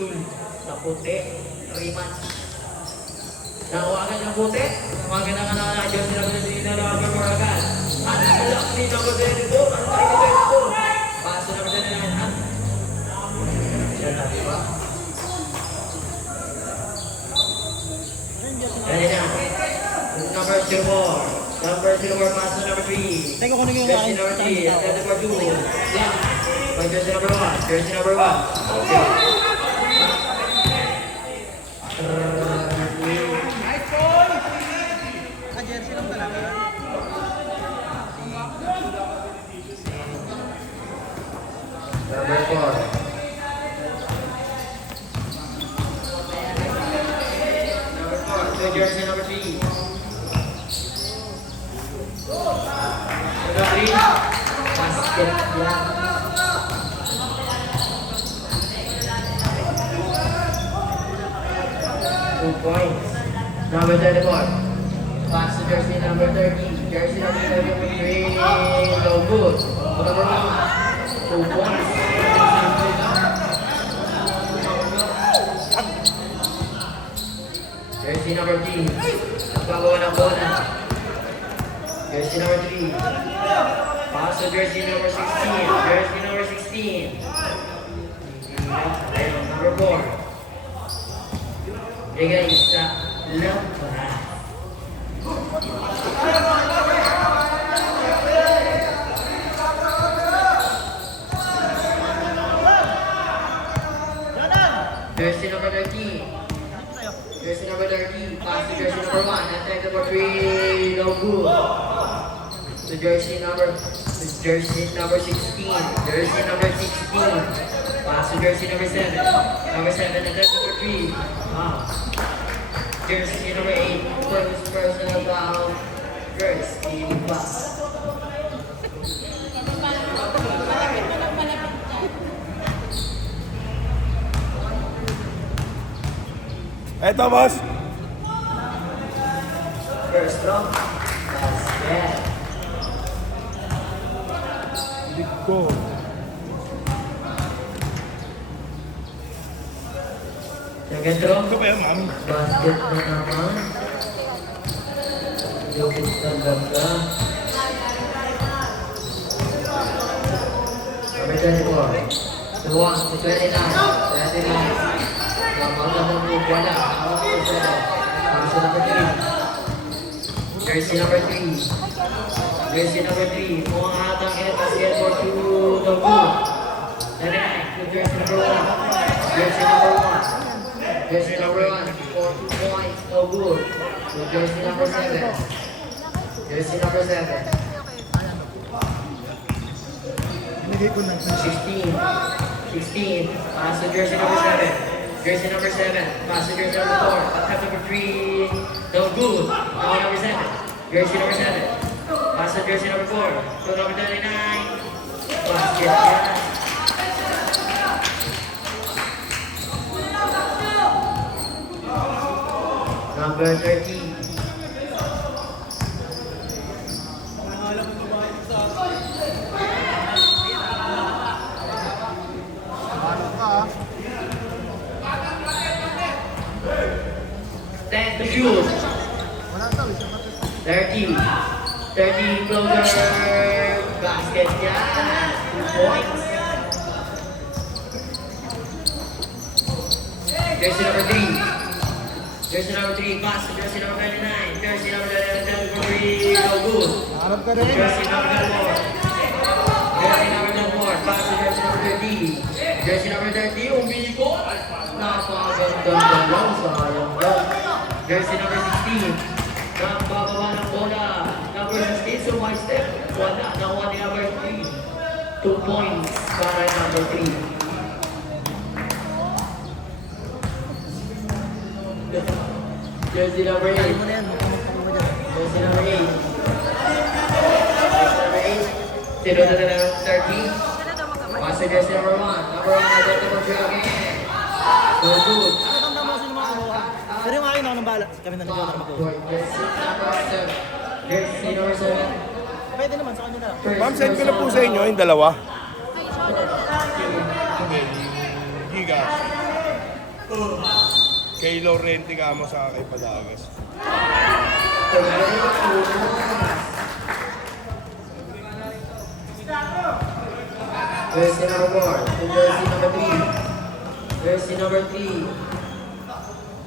Sa puti, 3 months. Nakuwagan ng puti. Nakuwagan ng nananadyan sila ko na sininawagan mo agad. At nakalak dito ko din ito. Ang tayo ko din ito. Paso na ko din nila. Yan na, diba? Yan na. Number 2-4. Number 2-4, paso number 3. Teka ko yung Jersey number 3. At number 2. Yan. Jersey number 1. Jersey number 1. Okay. Jersey lang talaga. Number 4. Jersey number 3. Number 3. Basket yan. Two points. Number 34. Pass to jersey number 30. Jersey number 33. No good. Number 1. 2 points. Jersey number 3. Nagpagawa ng bola. Jersey number 3. Pass to jersey number 16. Jersey number 16. Ayun, number 4. Bigay sa lamparan. Jersey number 13. Jersey number 13. Pass to jersey number 1. Attack number 3. No good. To jersey number 16. Jersey number 16. Pass to jersey number 7. Number 7. Attack number 3. Wow. Jersey number 8. First personal foul. Jersey pass. Eto, boss. First round. Basket. Dito. Second round. Ito ba yan, ma'am? Basket na naman. Yukit talaga. Number 24. To 1, to 29. 29. Namaga mo mo wala. Paso number 3. Jersey number 3. Jersey number 3. Mukhang atang basket for 2 no good. 99. To jersey number 1. Jersey number 1. Jersey number 1 for 2 points, no good. So jersey number 7. Jersey number 7. Nilagay ko na. 16. 16. Pass to jersey number 7. Jersey number 7. Pass to jersey number 4. Attempt number 3. No good. Now number 7. Jersey number 7. Pass to jersey number 4. To number 39. Basket yan. Number 13. Ten to shoot. 30. 30 closer. Basket yan. 2 points. Jersey number 3. Jersey number 3, pass to jersey number 99. Jersey number 3, no good. Harap ka rin. Jersey number 4. Jersey number 4, pass to jersey number 30. Jersey number 30, umikot. Napakagandang dalaw, sayang daw. Jersey number 16. Nagbagawa ng bola. Number 16, so my step. Wala, nakuha ni number 3. 2 points para number 3. Jersey number 8. Kaya mo na yan. Magkamagkama mo dyan. Jersey number 8. Jersey number 8. Sino na ng 30? Pass to jersey number 1. Number 1, identical drill again. No good. Tanda mo sino mga kuha. Pero yung akin ako nang bala. Kami na nagawa na makuha. Jersey number 7. Jersey number 7. Pwede naman sa kanya na. Ma'am, send ko na po sa inyo yung dalawa. Giga. Kay Laurenti ka mo sa kay Padagas. Jersey number 4 to jersey number 3. Jersey number 3.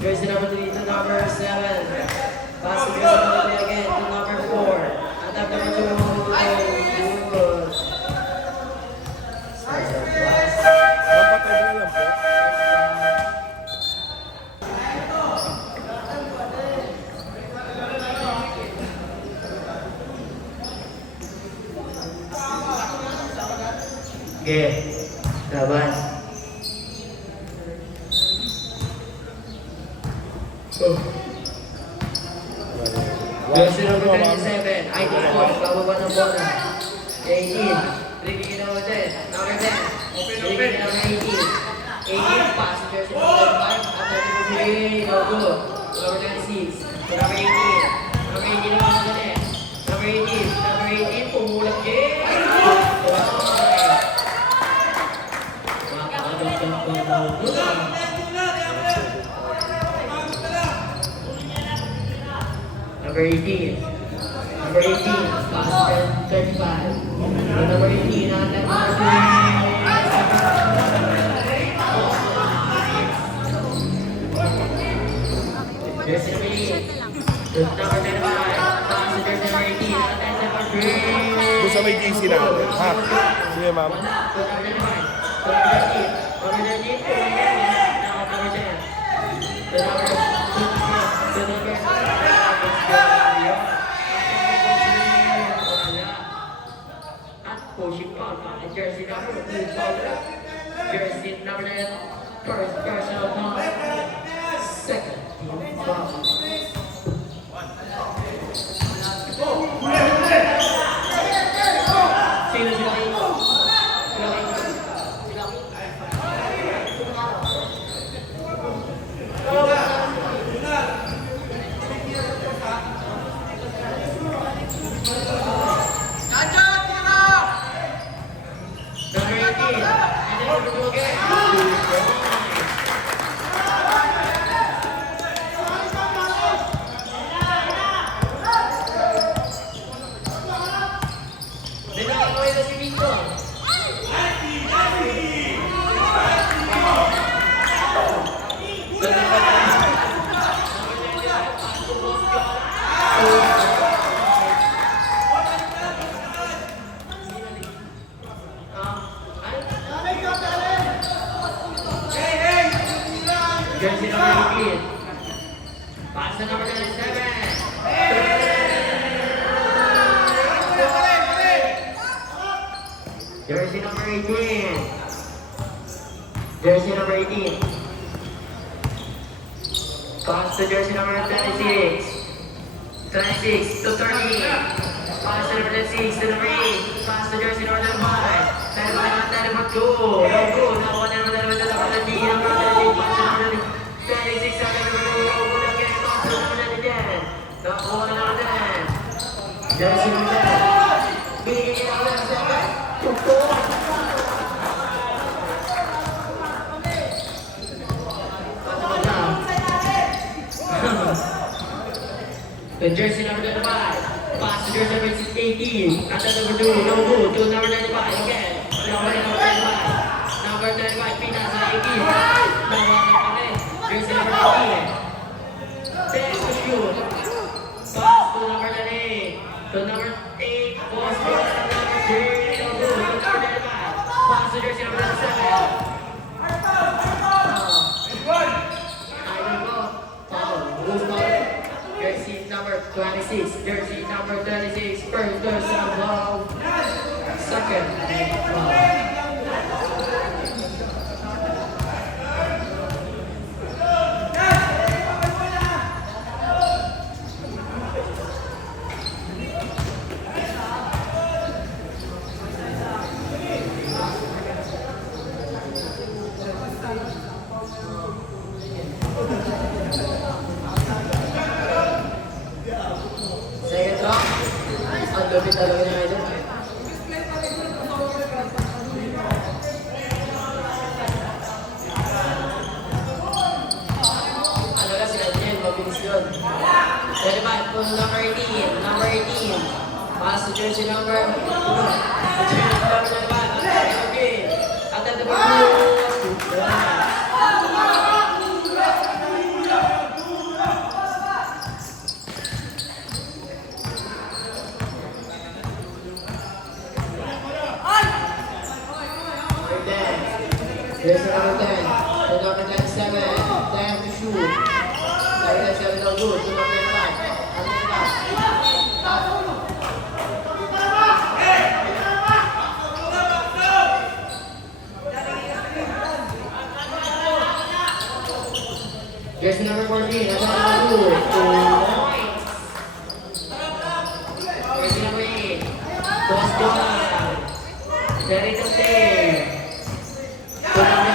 Jersey number 3 to number 7. Pass to jersey number 3 again to number 4. Attack number 2. Good. Mapatay na lang po. Okay. Labas. Jersey number 27. ID 4. Bababa ng bola. 18. Bringing it over 10. Number 10. Bringing it number 18. 18. Pass to jersey number 5. At number 3. No good. Number 26. To number 18. Number 18 naman ang galit. Number 18. Number 18. Pumulat game. Number 18. Number 18. Pass 35. Number 18. On that jersey number 8. Number 35. Pass to jersey number 18. On that number 3. Doon sa may GC natin. Ha? Sige, ma'am. Jersey number 2, jersey number 10, first personal foul, second team foul. Sino sila kayo? Sila kayo? Number 18. And then number 2 again. Then nakakawin na si Vito. Jersey number 18. Pass to number 27. Jersey number 18. Jersey number 18. Pass to jersey number 26. 26 to 30. Pass to number 26 to number 8. Pass to jersey number 5. 35 number 2. No good. Nakuha na naman number 2. Number 13. Number 13. Pass to number 26 to number 2. No good again. Pass to number 10. Nakuha na number 10. Jersey number 10. Binigyan niya ako ng 7. Tutok. The jersey number 25. Pass to jersey number 18. At number 2, no good. To number 95 again. Number 35. Number 35, Pina sa 18. Nawakan kami. Jersey number 18. 10 to shoot. Pass to number 38. To number 8. Post to number 3. No good. To number 35. Pass to jersey number 7. Jersey number 26, jersey number 36, first personal foul, second foul. Second round. Ang lupit talaga na ito. jersey number 2. Okay. At the number 2. Jersey number 10. To number 27. 10 to shoot. Number 7 no good. To number 5. Jersey number 14. That's number 2. 2 points. Jersey number 8. Toss down. Derek Tay. To number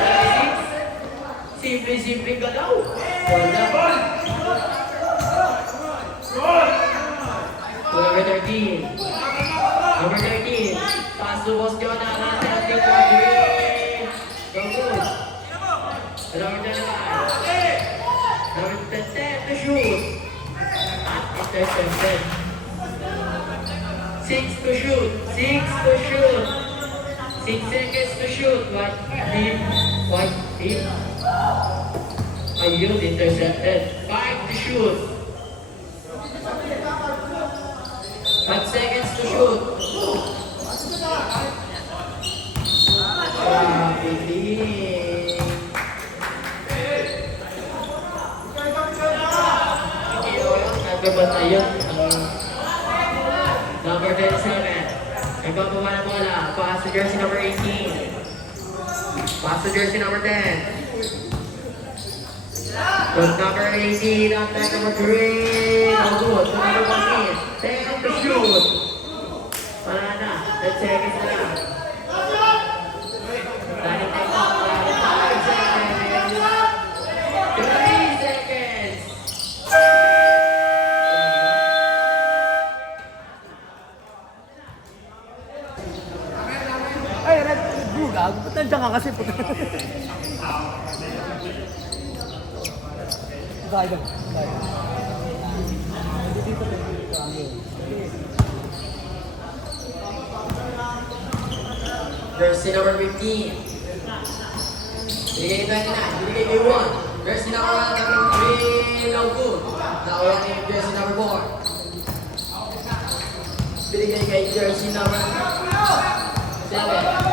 36. Simple galaw. Wala. To number 13. Number 13. Pass to Boss Jonah. Not good for three. Go good. To number 25. Number 10 to shoot. Intercepted. 6 to shoot. 6 to shoot. 6 seconds to shoot. White team. Ayun, intercepted. 5 to shoot. 5 seconds to shoot. Piling. Nagkabatayan ang number 27. Nagpapawa ng bola. Pass to jersey number 18. Pass to jersey number 10. From number 18, on back number 3. No good. To number 14. 10 to shoot. Wala na. 10 seconds na lang. Dahil time out. 5 seconds. 3 seconds. Ay, Red Bull, gago. Ba't nandiyan ka kasi? Gaya. Jersey number 15. Binigay tayo na. Binigay kay 1. Jersey number 1, number 3. No good. Nakuha niya yung jersey number 4. Binigay kay jersey number 7.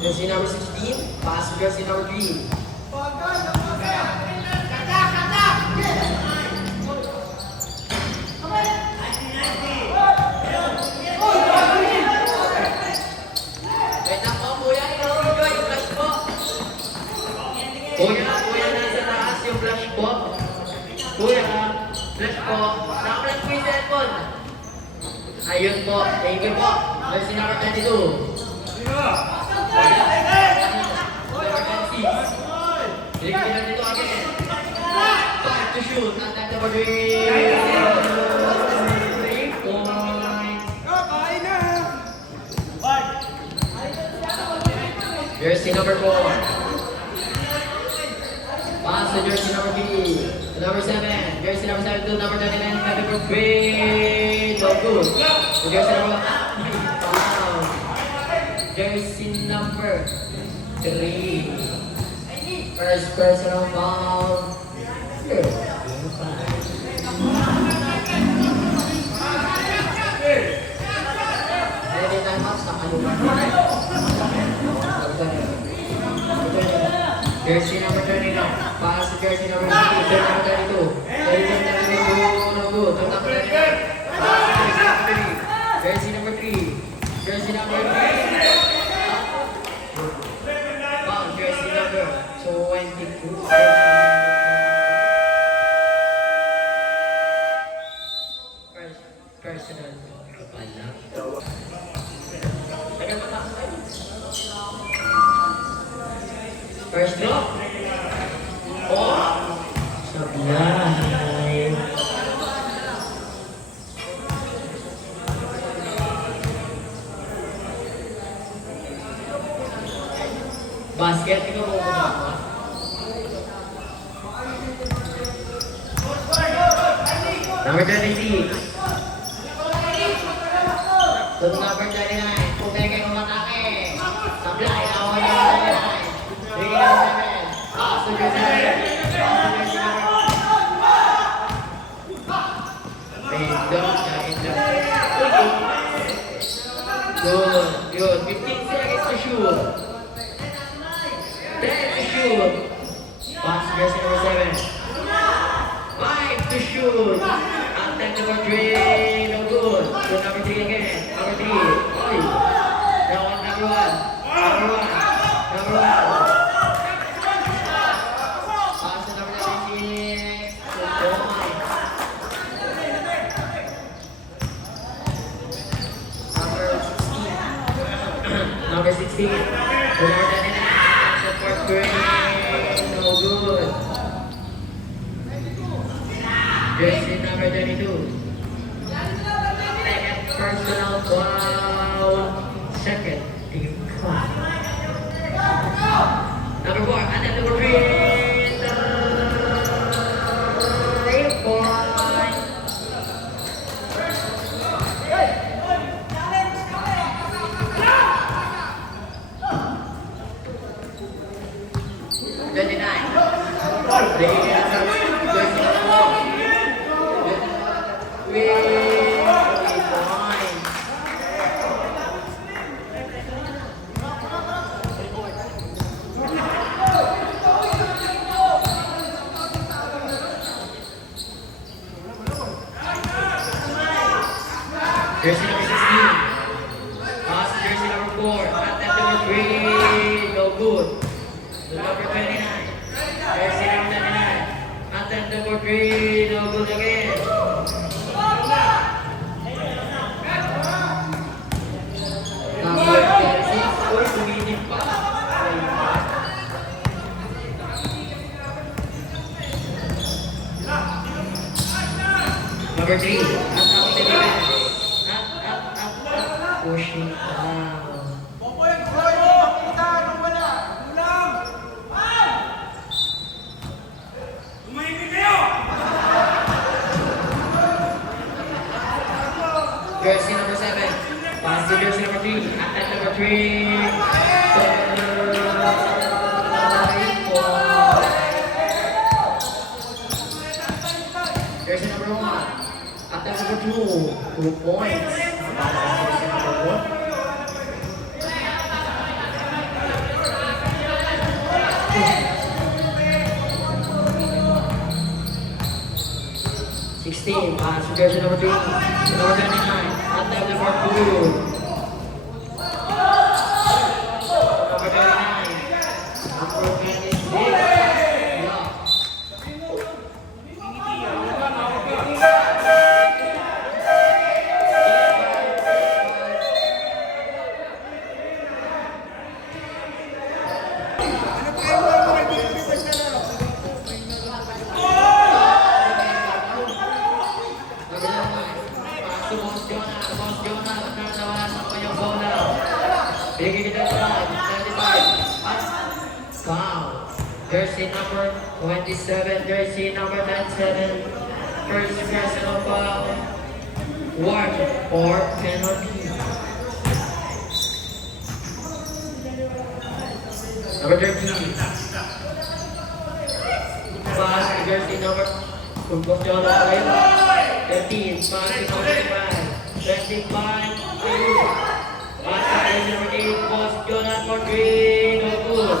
Jersey number 16. Pass to jersey number 3. Wait lang po, kuya. Inuwi ko yung flash po. Kuya, nasa taas yung flash po. Kuya, flash po. Naka-flash po yung cellphone. Ayun po. Thank you po. Jersey number 22. Number 26. Dirigin na dito again. 5 to shoot. Not that number 3. 3 points. Jersey number 4. Pass to jersey number 3. Number 7. Jersey number 7 to number 39. Number 3. No good. To jersey number 1. Jersey number 3. First personal foul. Ready time out sa kaluman. Jersey number 39. Pass to jersey number 3. Jersey number 32. Jersey number 32. No good. Number 39. Jersey number 3. Jersey number 3. Foul. Jersey number 22. Personal. Kapala. First drop. Oh! Sablay. Basket, ikaw mo ba? Number 26. To number 29. Pumigay ng matake. Sablay. Away ng 29. Bigay ng 7. Pass to jersey number. Good. 15 seconds to shoot. 10 to shoot. Pass to jersey number 7. 5 to shoot. Attack number 3. No good. To number 3 again. Number 3. Oy. Number 1. Number 1. Pass to number 96. Good point. Number 16. To number 29. The fourth grade. No good. Jersey number 32. Second personal foul. Second team foul. Number 4. And then number 3. 3 point. Jersey number 16. Pass to jersey number 4. Attempt number 3. No good. To number 29. Jersey number 29. Attempt number 3. No good again. Number 36. Uy, tumitin pa. Number 3. Attempt the defense. Pushing down. Jersey number 7. Pass to jersey number 3. Attack number 3. Jersey number 1. Attack number 2. 2 points. Jersey number 1. Pass to jersey number 3. Number 29. Attack number 2. Number 29. Number 26. Yeah. Jersey number 27, jersey number 97, first personal foul, 1 or penalty. Number 13. Pass to jersey number, kung gusto nyo na kayo, 13, pass to number 25, 25, pass to jersey number 8, post Jonathan for 3, no good.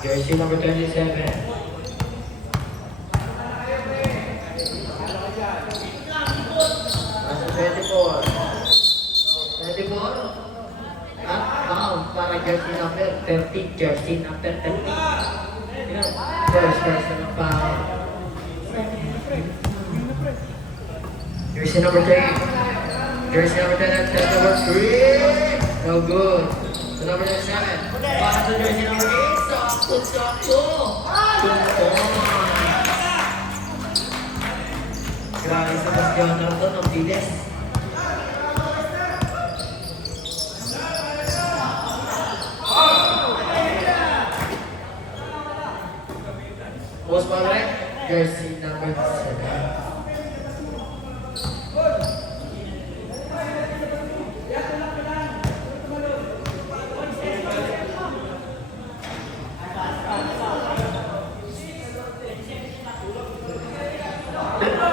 Jersey number 27. Nasa 24. 24. At foul para jersey number 30. Jersey number 30. First personal foul. Jersey number 3. Jersey number 10 and number 3. No good. The number 7. Pass to jersey number 8. Sakto. Good point. Grabe sa Bastion na ito. Ang bilis. jersey number 7.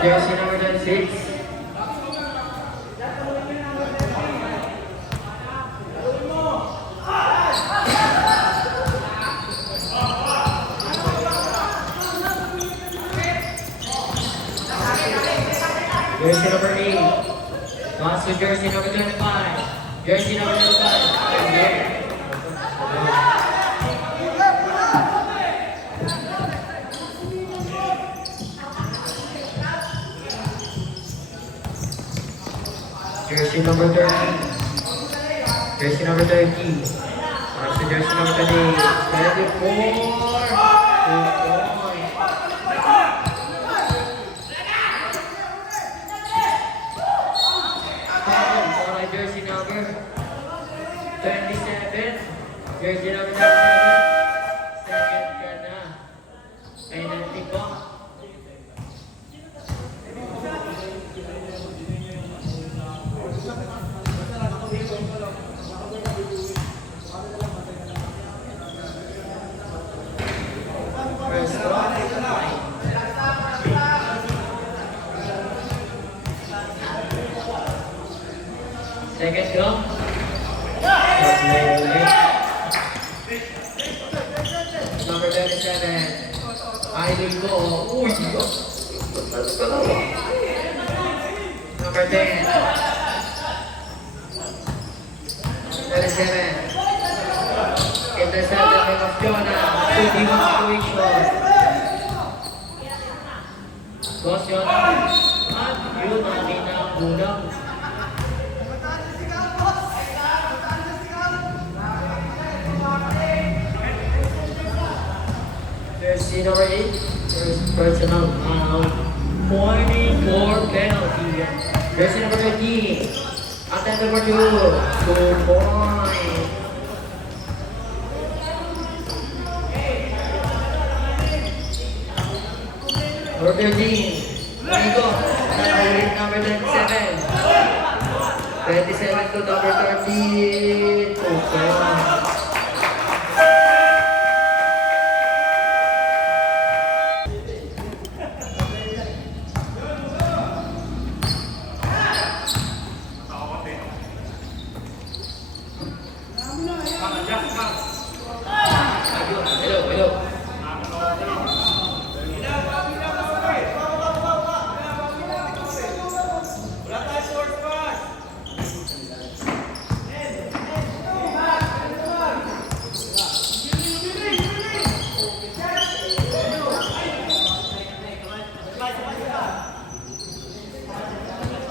Jersey number 26. Jersey number 8. Pass to jersey number 25. Jersey number 25. Jersey number 13. Jersey number 30. Pass to jersey number 28. 24. 2 points. Jersey number 27. Jersey number 27. Second ka na. Penalty po. First one. Second go. Number 37. Idol ko. Uy! Number 10. 37. Intercept the name of Jonah. 2v1 situation. Boss Jonah. At yun, natin na ang unang. Jersey number 8, first personal pointing for penalty. Jersey number 13, attempt number 2, 2 points. Number 13, Rico, nakaulit number 27. 27 to number 13, 2 points.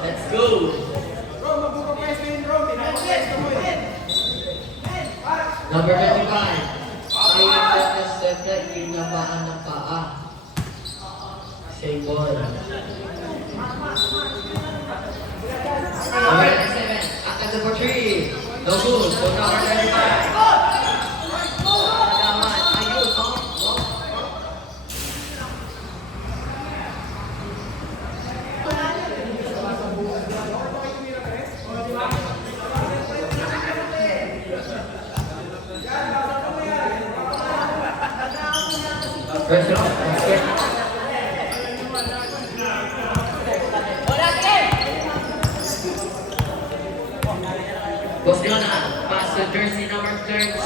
Let's go! Number 25. Ayun na step pinabahan ng paa. Save ball. Number 27. Attack number 3. No good. So number 25. Salamat. Ayun. First round. Boss Jonah, pass to jersey number 36.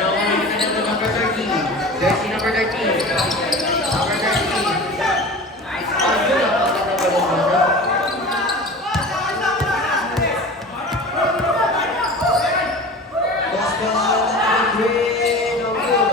Now on to number 13. Jersey number 13. Number 13. Boss Jonah, green, no good.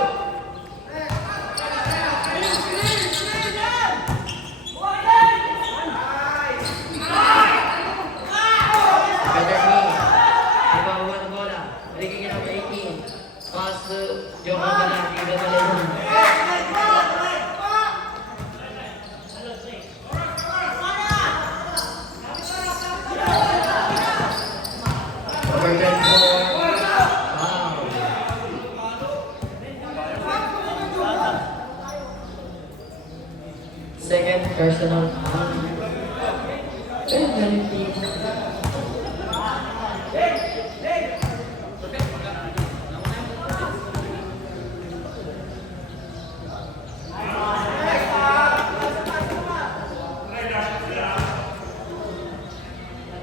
Personal. Penalty.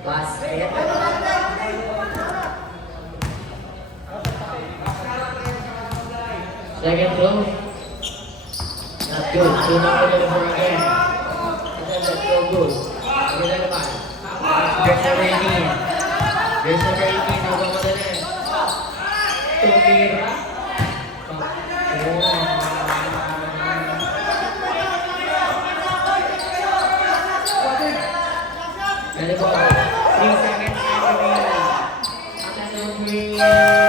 Basket. Second throw. Not good. Two number 11 again. That's so good. Again naman. There's number 18. There's number 18. Hanggang mo na rin. Tumira. Ano po? 3 seconds remaining. At ano